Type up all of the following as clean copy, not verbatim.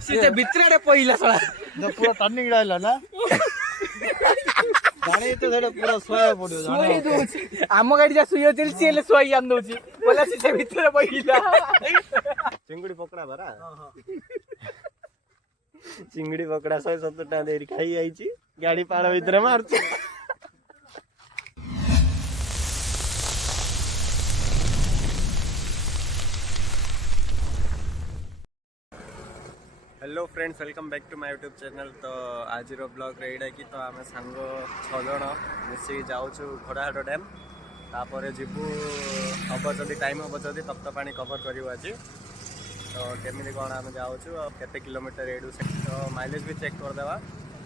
सीधे भित्र पहिला सला पूरा टर्निंग रहला ना जाने तो थोड़ा पूरा सोया पड़ियो सोई दोछ आम गाड़ी जा सुयो चल सीले सोई आन दोछि बोला सीधे भित्र पहिला चिंगड़ी पकड़ा भरा चिंगड़ी पकड़ा 170 टका देरी खाई आईची गाड़ी पाड़ भीतर मारछ। Hello friends welcome back to my YouTube channel. तो आज ब्लॉग रेडा कि तो आम सांग 6 जन मिसिक जाऊँ घोड़ाहाड़ डैम तापर जीवु हम जदि टाइम हम जदि तप्तपाणी कवर करूँ आज तो केमी कौन आम जाऊँ केते किलोमीटर एडू तो माइलेज भी चेक करदेवा।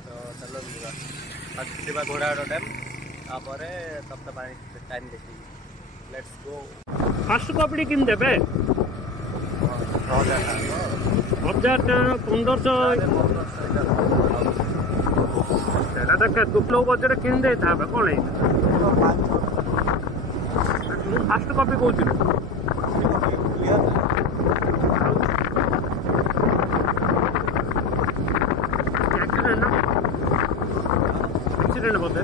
तो चलो फर्स्ट जा घोड़ाहाड़ डैम तापर तप्तपाणी टाइम देखी लेट्स गो। फास्ट कपड़ी किन देबे 1000 1500 दुप्लो बजर किन दे था कौन है फास्ट कॉपी कहूँ एक्सीडेंट बोलते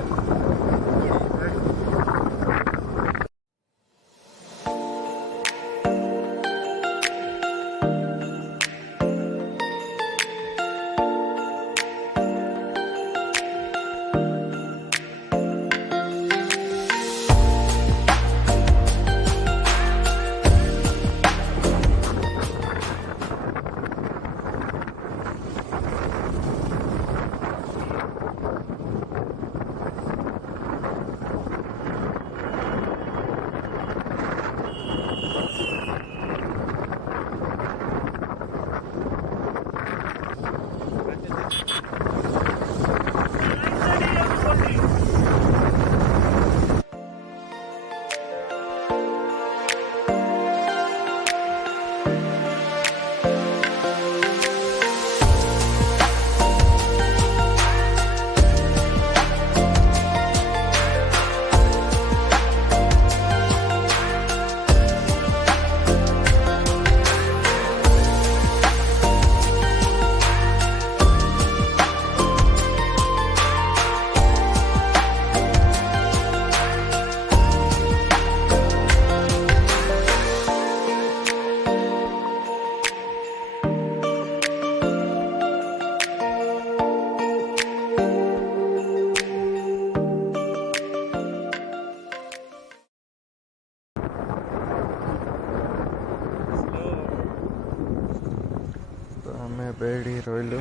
बेड़ी रही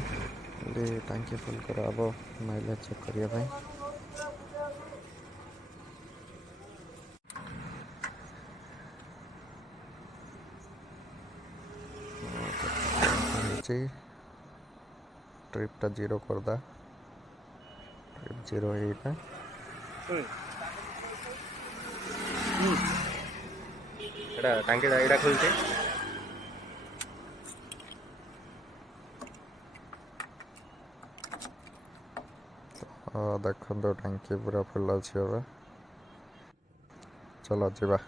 टांकी फुल कराब माइलेज चेक करने ट्रिपटा 0 करदा ट्रिप 0 एटा एटा टांकीटा एटा खुलते देखो टांकी पूरा फुल अच्छी हे चलो जीवा।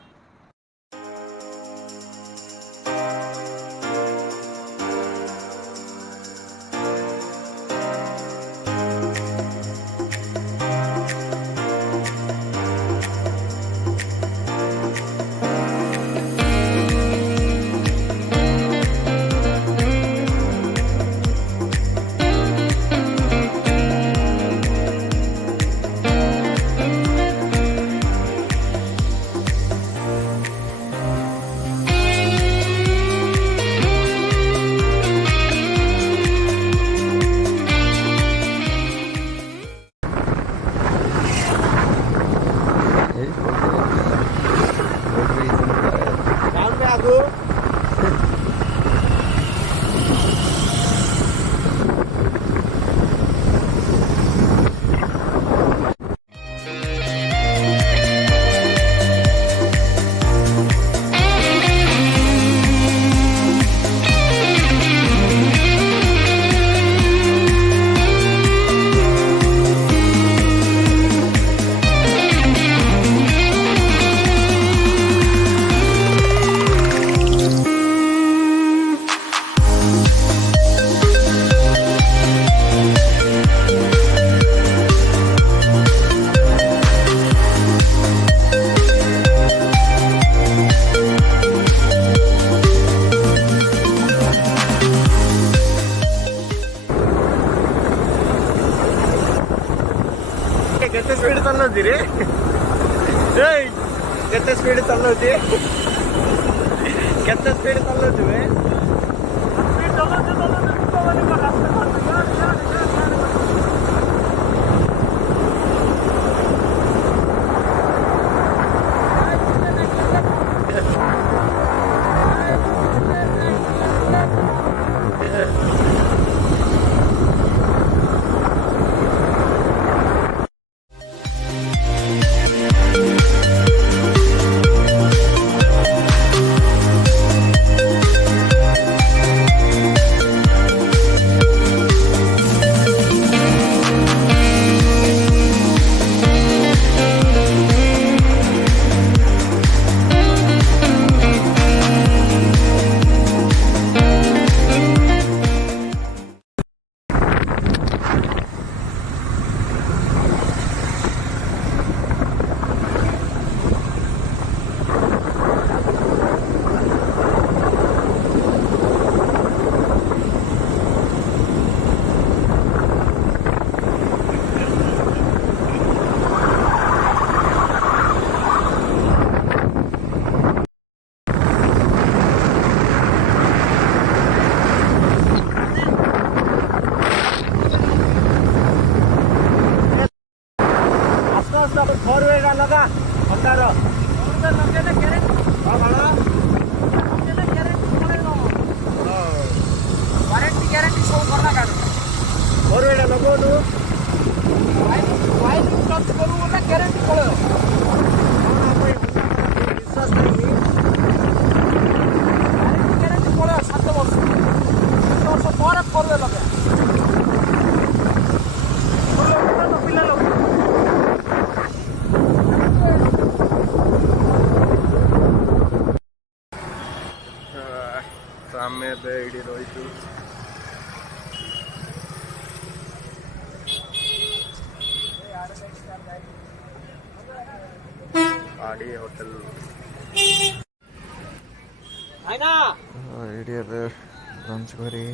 चलाउछि रे ए केते स्पीड चलाउछि केते स्पीड चलाउछि बे स्पीड चलाउछि तो वाले का रास्ता आमे एडी रही पाड़ी होटल एडी एबे लंच करी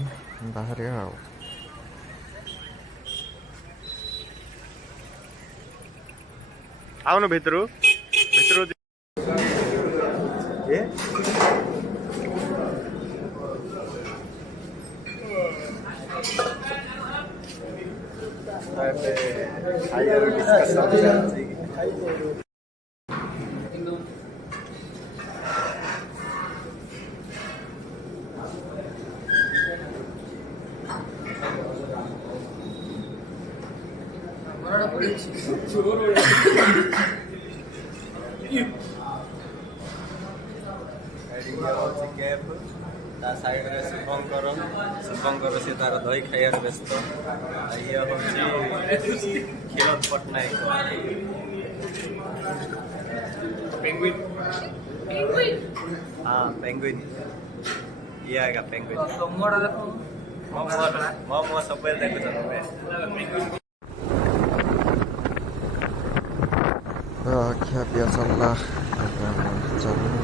बाहर आओ आओ न भितरु भितरु ए खाइएर डिस्कसन चल्छ ता साइड रे शुभंकर से तार दही खाइबार व्यस्त ये हूँ क्षीरोद पट्टनायक हाँ पेंगुइन ये आएगा पेंगुइन म सब देखुँ क्या पिया चल्ला चल्नु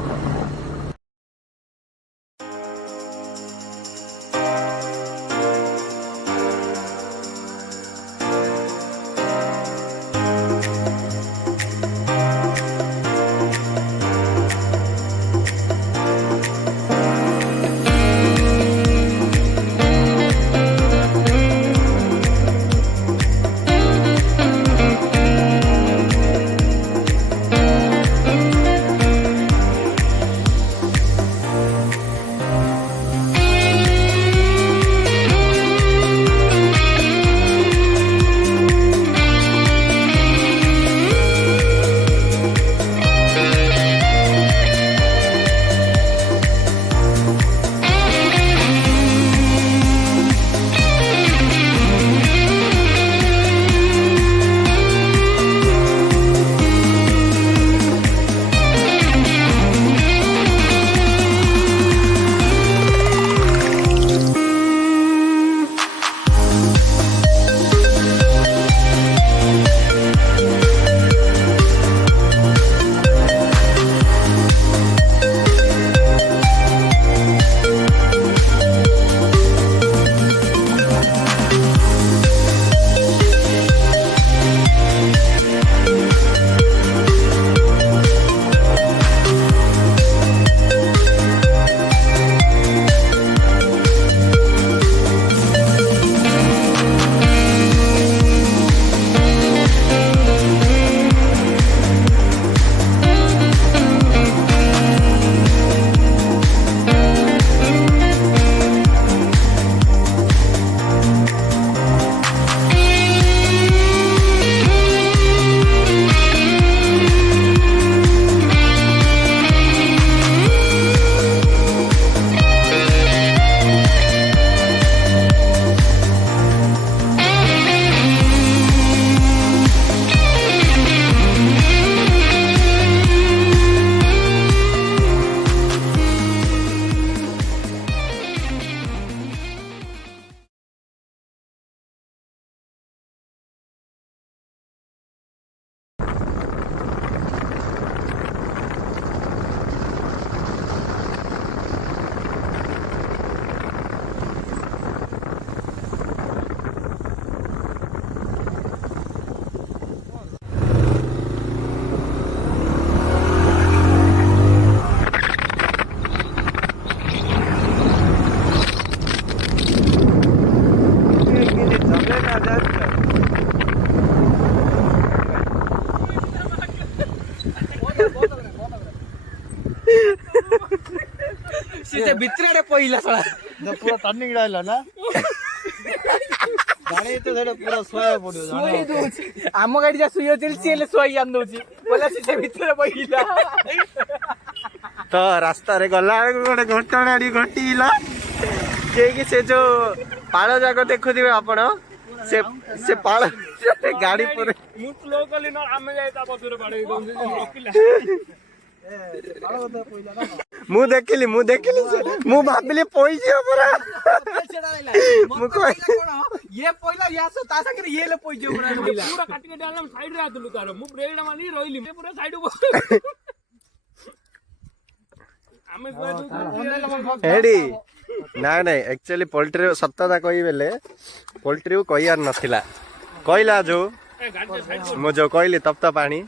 से भितरे पहिला सळा पूरा टर्निंग डायला ना गाड़ी तो थोड़ा पूरा सोया पड़ो सोई दोची आम गाड़ी जा सुई होचल सी ले सोई आन दोची बोला से भितरे पहिला तो रास्ता रे गला गोटे घटणाड़ी घटिला कि से जो पाळ जाक देखुथिबे आपण से पाळ गाड़ी पर मु स्लो कली न आमे जायता बसरे बाडे रोकिला मु देखिली मु भाबिली पइजे परा मु कोइ ये पहिला यासो ता संगे ये ले पइजे परा पूरा काटी के डालम साइड रे आतलु तार मु ब्रेक मारली रहिली पूरा साइड आमे हेडी ना नहीं एक्चुअली पोल्ट्री सत्यता कही बेले पोल्ट्री को कहियार नथिला कहला जो मो जो कहली तप तप पानी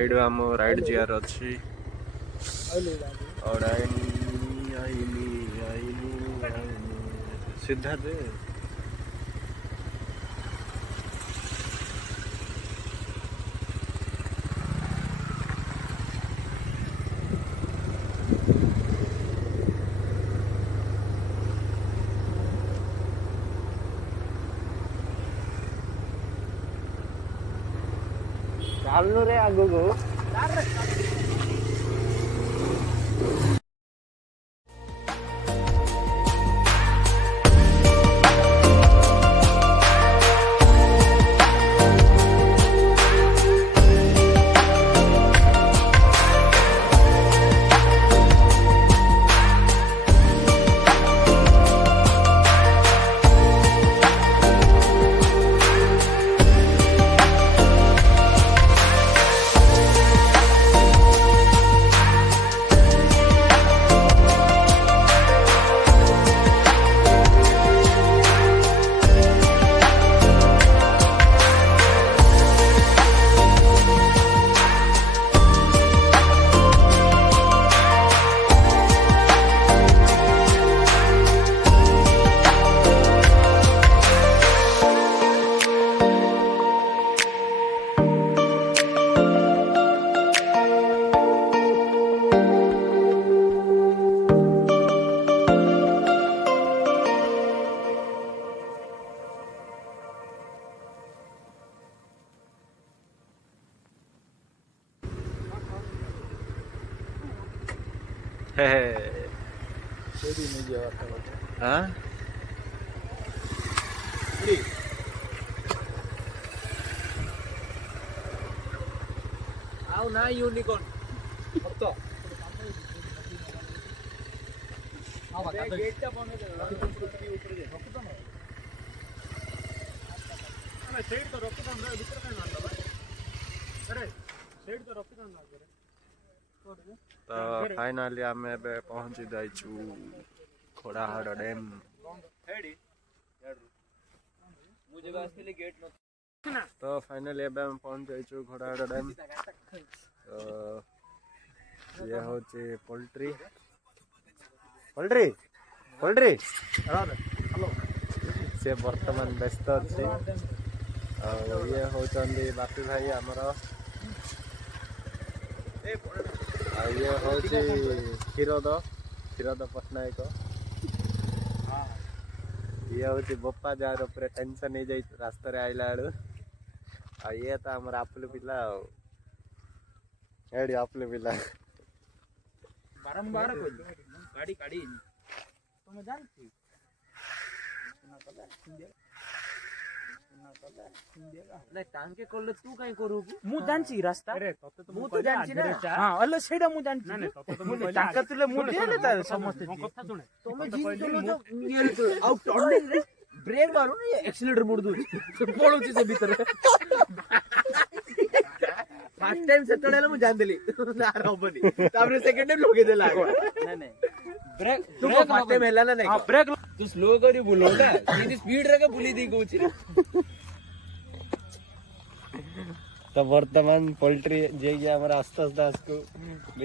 एडू आम राइड जियार अच्छी और सीधा दे चालू रे आगो को आउ ना यूनिकॉर्न तो गेटटा बंद ऊपर जे रखतो ना अरे साइड तो रखतो ना भीतर काय मारला अरे तो फाइनाली आम पहुंची जाइछु घोड़ाहाड़ डैम। तो फाइनली एबे हम पहुंच जाइछु घोड़ाहाड़ डैम। तो ये होची पोल्ट्री पोल्ट्री पोल्ट्री से वर्तमान व्यस्त अच्छी। ये होचंदी बापी भाई आमर। ये होची क्षीरोद पट्टनायक। ये होची बोपा जार ऊपर टेंशन नहीं जाई रास्ता रे आइला आडू। ये तो आमर आपलू पिला एडी आपलू पिला बारंबार गाड़ी गाड़ी तुम जानती नहीं टांके करले तू काई करू मु जानची रास्ता अरे तते तो मु तो जानची ना हां अल्ले सेडा मु जानची ना नहीं तते तो मु टांका तुले मु देले ता समस्त मो कथा सुने तुम जिन चलो जो ये आउ टर्निंग रे ब्रेक मारो ना एक्सीलरेटर मोड़ दू पळुची से भीतर फर्स्ट टाइम से तळेला मु जान देली आर होबनी तापर सेकंड टाइम लोगे देला नहीं नहीं ब्रेक तू फर्स्ट टाइम हेला ना नहीं हां ब्रेक तू स्लो करी बोलो ना सीधी स्पीड रे के बुली दी कहूची। तो वर्तमान पोल्ट्री जे हमारा आस्ते आस्ते को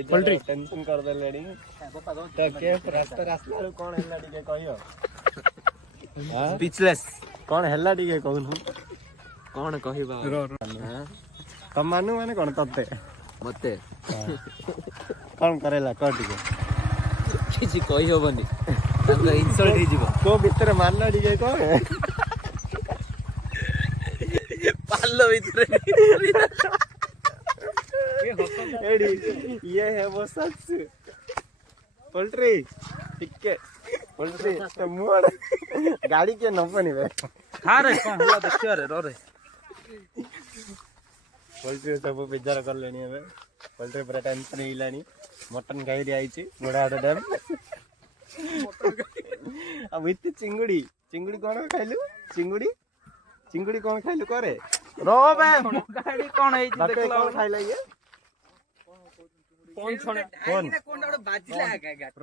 पोल्ट्री टेंशन कर देलेडी। तो के रास्ता रास्ता कोन हेला टिके कहियो स्पीचलेस कोन हेला टिके कहू कौन कहबा तम मानु माने कोन तते मते कोन करेला क टिके किछि कहि होबनी तंग इंसल्ट ही जीव को भीतर मानना टिके को पालो भीतर एडी ये है वो सच पोल्ट्री टिके पोल्ट्री तो मुड़ गाड़ी के नपनी बे हां रे कोन होला देखियो रे रो रे पोल्ट्री सब बेजार कर लेनी है पोल्ट्री पूरा टेंशन हिलानी मटन खाई आइछि घोड़ाहाड़ डैम। अब इत्ते चिंगुड़ी चिंगुड़ी कोन खाइलु चिंगुड़ी चिंगुड़ी कोन खाइलु करे रो बे गाड़ी कोन है बाटे कोन खाइला ये कोन छने कोन कोन बाजिला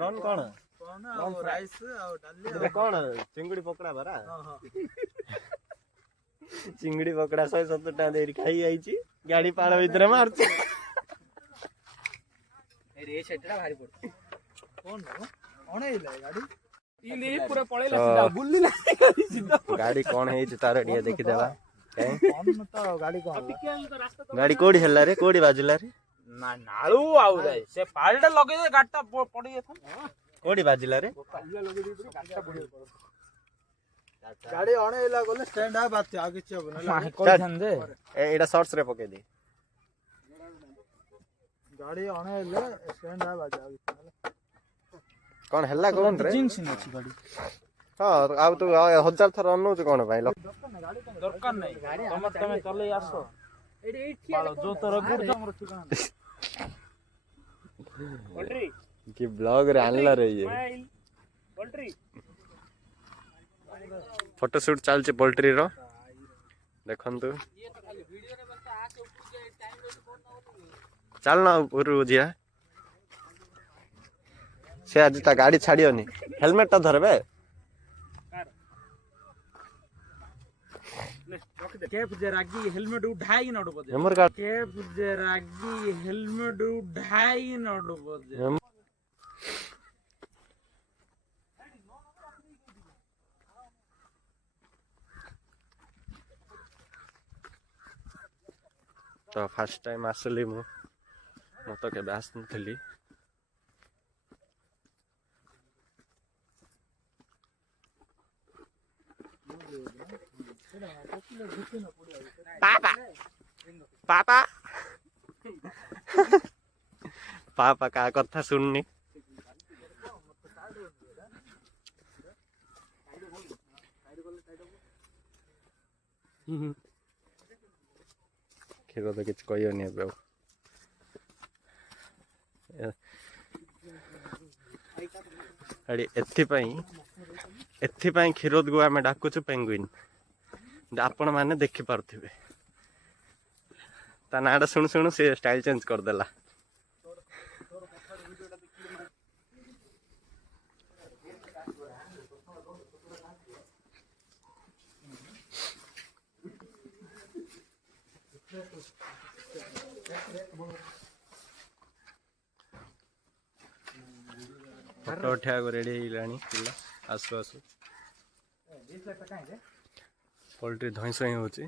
रन कोन कोन राइस और डाली कोन चिंगुड़ी पकड़ा बरा चिंगड़ी पकड़ा 170 टका दे खाई आइछि गाड़ी पाड़ भीतर मारछ रे सेटड़ा भारी पड़ कोन अणैला गाड़ी इने पूरा पळेला सीधा बुल्ली ना सीधा गाड़ी कोन है तार डिया देखि देबा कौन तो गाड़ी कौन गाड़ी कोडी हल्ला रे कोडी बाजिला रे ना नाळू आउ जाय से पालटा लगे गाडटा पड़ी था कोडी बाजिला रे गाड़ी अणैला गले स्टैंड आ बात आगे छ बना कोई ध्यान दे एडा शॉर्ट्स रे पके दे गाड़ी अणैला स्टैंड आ बात आगे कोन हल्ला कोन रे जिंस नछि गाड़ी हां आउ तो 1000 थर अनु छ कोन भाई दरकार नहीं तमे चले आसो एडी बालो जो तो रगुड़ हमर ठिकाना पोल्ट्री कि ब्लॉग रे आनला रे ये पोल्ट्री फोटो शूट चल छ पोल्ट्री रो देखंतु चल ना ऊपर जिया से आज ता गाड़ी छाड़ियोनी हेलमेट ता धरबे कैप जे रागी हेलमेट उठाई न डबो दे हमर का कैप जे रागी हेलमेट उठाई न डबो दे तो फर्स्ट टाइम आसली मु तो केबे आसनथली पापा पापा पापा का कथा सुननी क्षीर तो किसी कहनी एथिपाई क्षीरोद को आम डाकुचु पेंगुइन आपण मैंने देखी पार्थे ତା ନାଁଟା ଶୁଣୁ ଶୁଣୁ ସେ ଷ୍ଟାଇଲ ଚେଞ୍ଜ କରିଦେଲା। ଫଟୋ ଉଠେଇବାକୁ ରେଡି ହେଇଗଲାଣି ପିଲା ଆସୁ ଆସୁ। ପୋଲ୍ଟ୍ରି ଧଇଁ ସଇଁ ହଉଛି।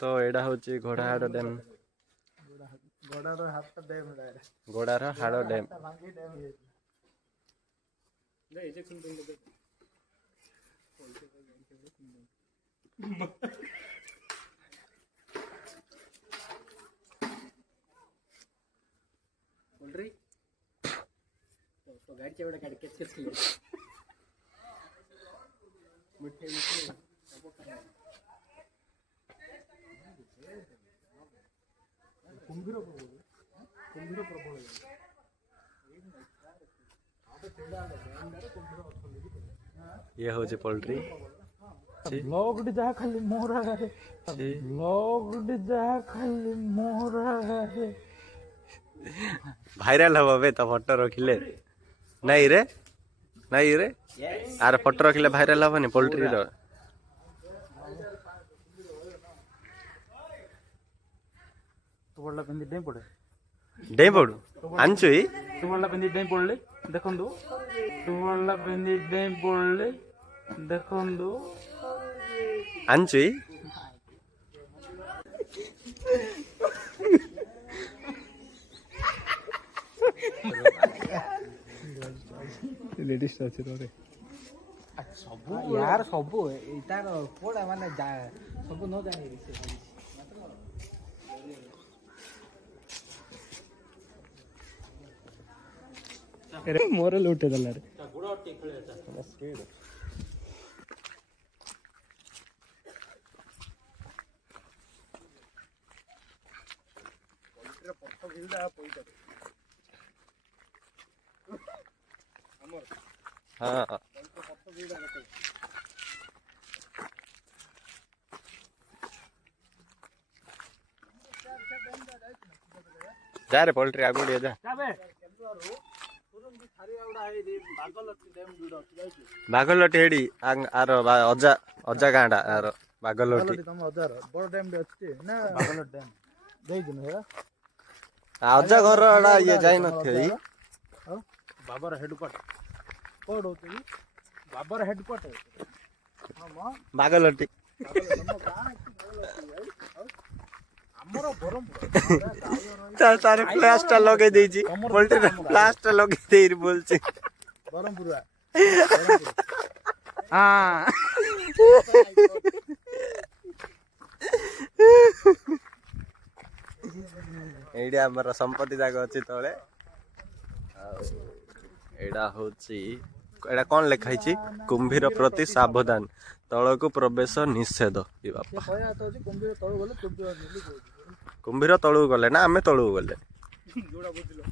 ତ ଏଇଟା ହଉଛି ଘୋଡ଼ାହାଡ଼ ଡ୍ୟାମ୍। ଘୋଡ଼ାର ହାଡ଼ ଡ୍ୟାମ୍। ये हूँ पोल्ट्री ब्लॉग जहाँ खाली मोहरा गारे ब्लॉग जहाँ खाली मोहरा गारे भाइराल हम बे तो फोटो रखिले नहीं रे आर फोटो रखिले भाइराल हमनी पोल्ट्री रो। तुवला पिंदी डेम पड़े डेम पड़ू आंचु तुवला पिंदी डेम पड़ले देखंदु तुवला पिंदी डेम पड़ले देखंदु आंचु लेडीज अच्छे रे सब यार सब एटार कोडा माने सब न जानी रे मोर लूटे दला रे हाँ जा रे पोल्ट्री आगु जा बागलटी हेडी आर अजा अजा गाँडा आर बागलटी बड़ डैम अच्छी ना बागलट डैम देई दिन हेरा अजा घर एडा ये जाई नथि बाबर हेडक्वार्टर कोड होती बाबर हेडक्वार्टर बागलटी तार प्लास्टर लगे देछि पोल्ट्री प्लास्टर लगे देइ बोल छी बरहमपुर हां एइडा हमर संपत्ति जाग अछि तळे एडा होछि एडा कोन लिखा छी कुंभीर प्रति सावधान तळको प्रवेश निषेध ई बापा कुंभीर तळु गले ना आमे तळु गले जोड़ा बुझलो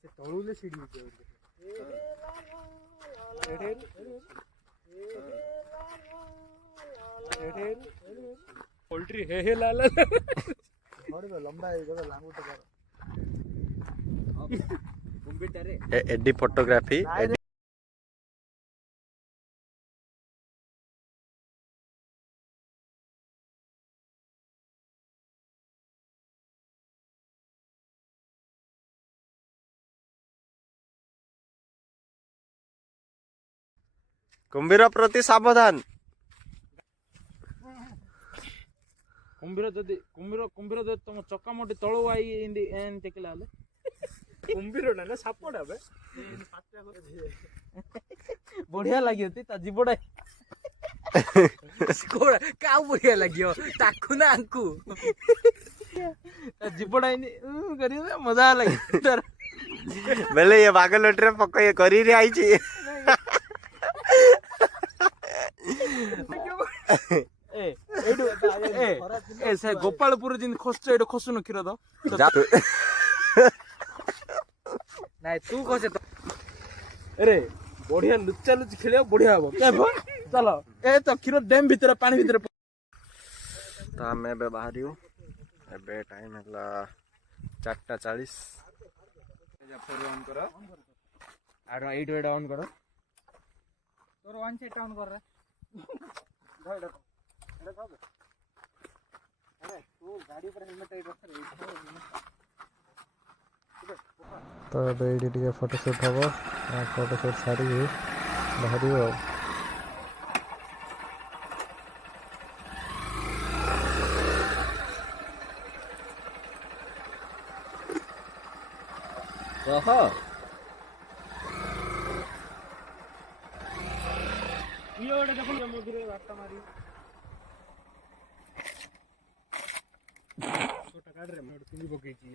से तळुले सीडी पोल्ट्री हे लाला थोड़ी लंबा है जगह लांगू तो कुंभीर रे एडी फोटोग्राफी कुंभीर प्रति सावधान कुंभीर जदि कुंभीर जदि तुम चक्का मोटी तळु आई इंदी एन टेकला ले कुंभीर ना सापडा बे बढ़िया लागियो ती ता जीबडा कोडा का बढ़िया लागियो ताकू ना अंकु जीबडा इन करियो मजा लागी बेले ये बागलट रे पक्का ये करी रे आई छी ए एडू ए से गोपालपुर जिन खसछ एडो खसुन क्षीर द नाइ तू खसे तो अरे बढ़िया लुच्चा लुच खेलिया बढ़िया हो के चलो ए तो क्षीर डैम भीतर पानी भीतर तो आम ए बाहर ए टाइम है 4:40 ऑन करो आरो 8 वेड ऑन करो तोर वन सेट ऑन कर रे अरे तू गाड़ी पर हेलमेट रख तो ये टे फोटोशूट हम फोटोशूट सारी बाहर ये देखो समुद्र रास्ता मारी छोटा काट रे मोड तुनी पकई छी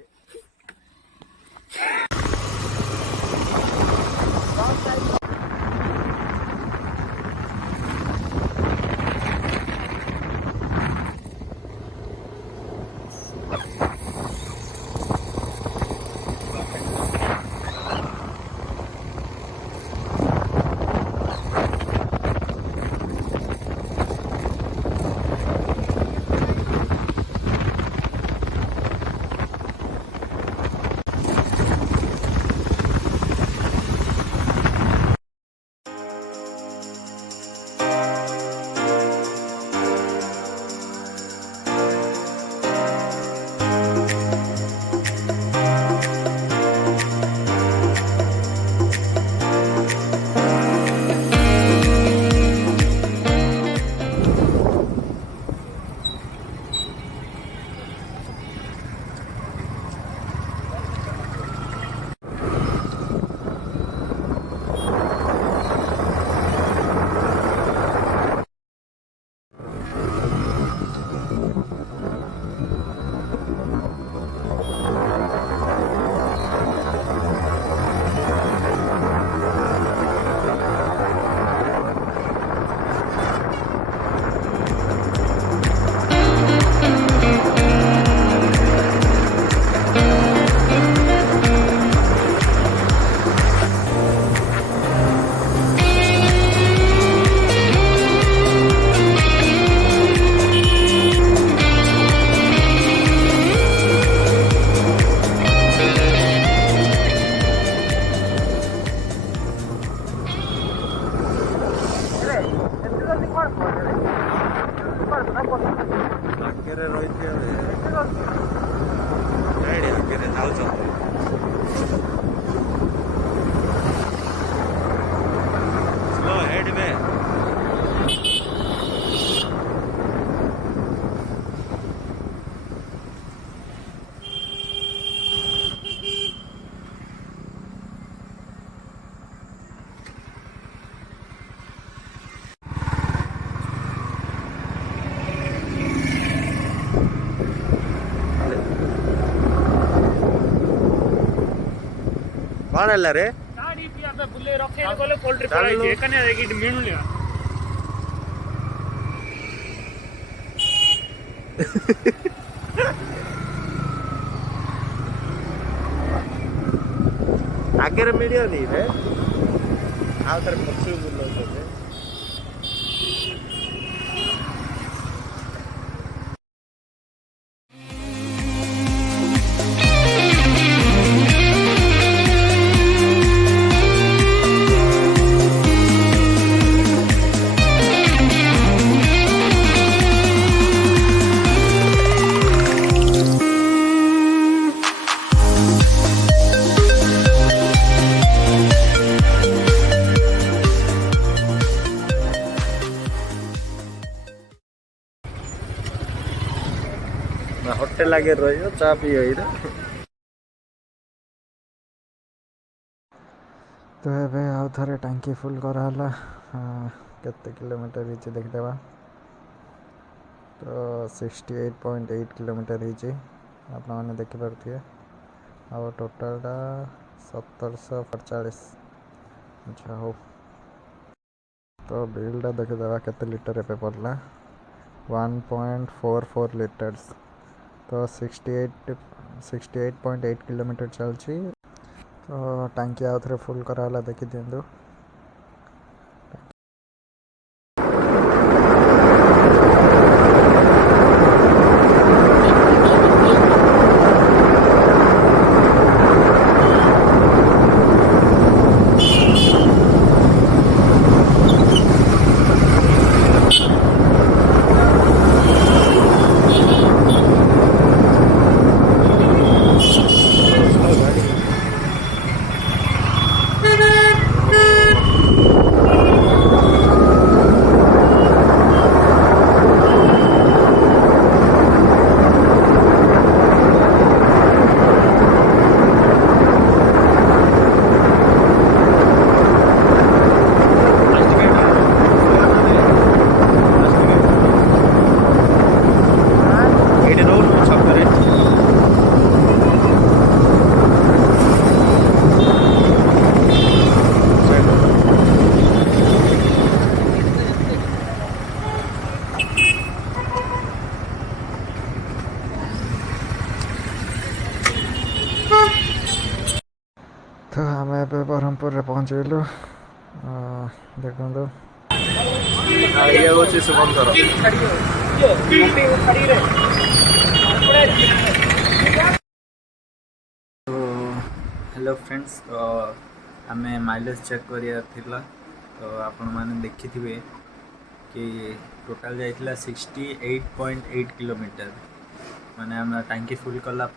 कौन है रे गाड़ी पिया पे बुले रखे गले पोल्ट्री पड़ाई जे कने रेगी मिणुलिया आगे मीडियो नहीं रे आ तर पक्षी बुलो छे होटे लगे रही चा पी तो ये आउ थे टांकी फुल कराला केते किलोमीटर रही देखदेवा तो 68.8 किलोमीटर रही आपने देखिपे आ टोटालटा 1748 अच्छा हो तो बिलटा देखीदेवा केते लिटर पे पड़ला 1.44 लीटर्स तो 68.8 किलोमीटर चलची तो टांकी आउ थे फुल कराला देखी दिंतु तो आम ए बरहमपुर रे पहुँचलु देखो ये हूँ शुभंकर तो हेलो फ्रेंड्स तो आम माइलेज चेक करा तो आपण मैंने देखी थे कि टोटाल जाइला 68.8 किलोमीटर माने आम टांकी फुल कला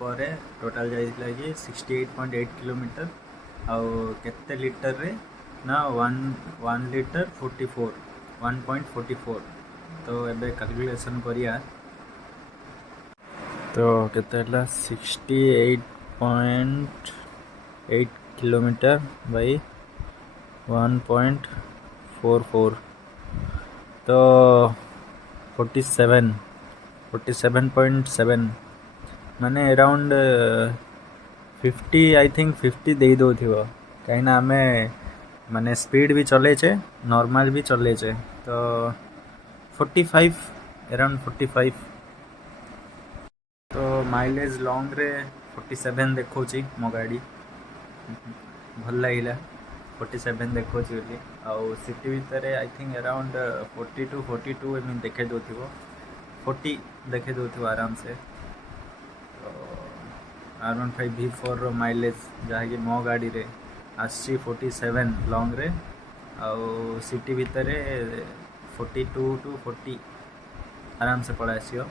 टोटाल जाइला कि 68.8 किलोमीटर आउ केते लीटर रे ना 1 लीटर 1.44 तो एबे कैलकुलेशन करिया तो केते 68.8 किलोमीटर बाई 1.44 तो 47.7 माने अराउंड 50 आई थिंक 50 दे दो थिवो कहीं ना आमे माने स्पीड भी चले छे नॉर्मल भी चले छे तो 45 अराउंड 45 तो माइलेज लॉन्ग रे 47 देखो मो गाड़ी भल लगे 47 देखो आउ सिटी भितर आई थिंक अराउंड 42 एम देखे दो 40 देखे दो आराम से तो R15v4 रो माइलेज जहाँकि मो गाड़ी रे आसी 47 लॉन्ग रे आउ सिटी भितर 42 to 40 आराम से पड़ा आसियो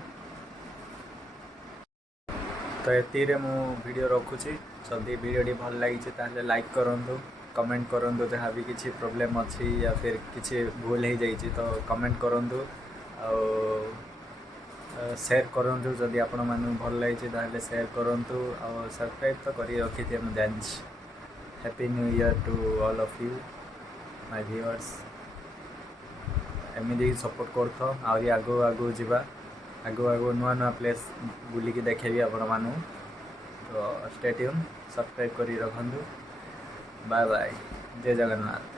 तो ये मु वीडियो रखुची जदि वीडियो भल लगी ताले लाइक करंतु कमेंट करंतु जहाँ भी किसी प्रॉब्लम अच्छी या फिर किसी भूल हो जाइए तो कमेंट करंतु शेयर करंतु जदि आपण मानू भल लगी ताले शेयर करंतु और सब्सक्राइब तो करी रखी थी मुझे जानी happy new year to all of you my viewers एमती सपोर्ट करथ आहरी आगो आगो जावा आगो आगो नुआ नुआ प्लेस बुलिकी देखेबी आपण मानू तो स्टे ट्यून सब्सक्राइब करी रखंतु बाय बाय जय जगन्नाथ।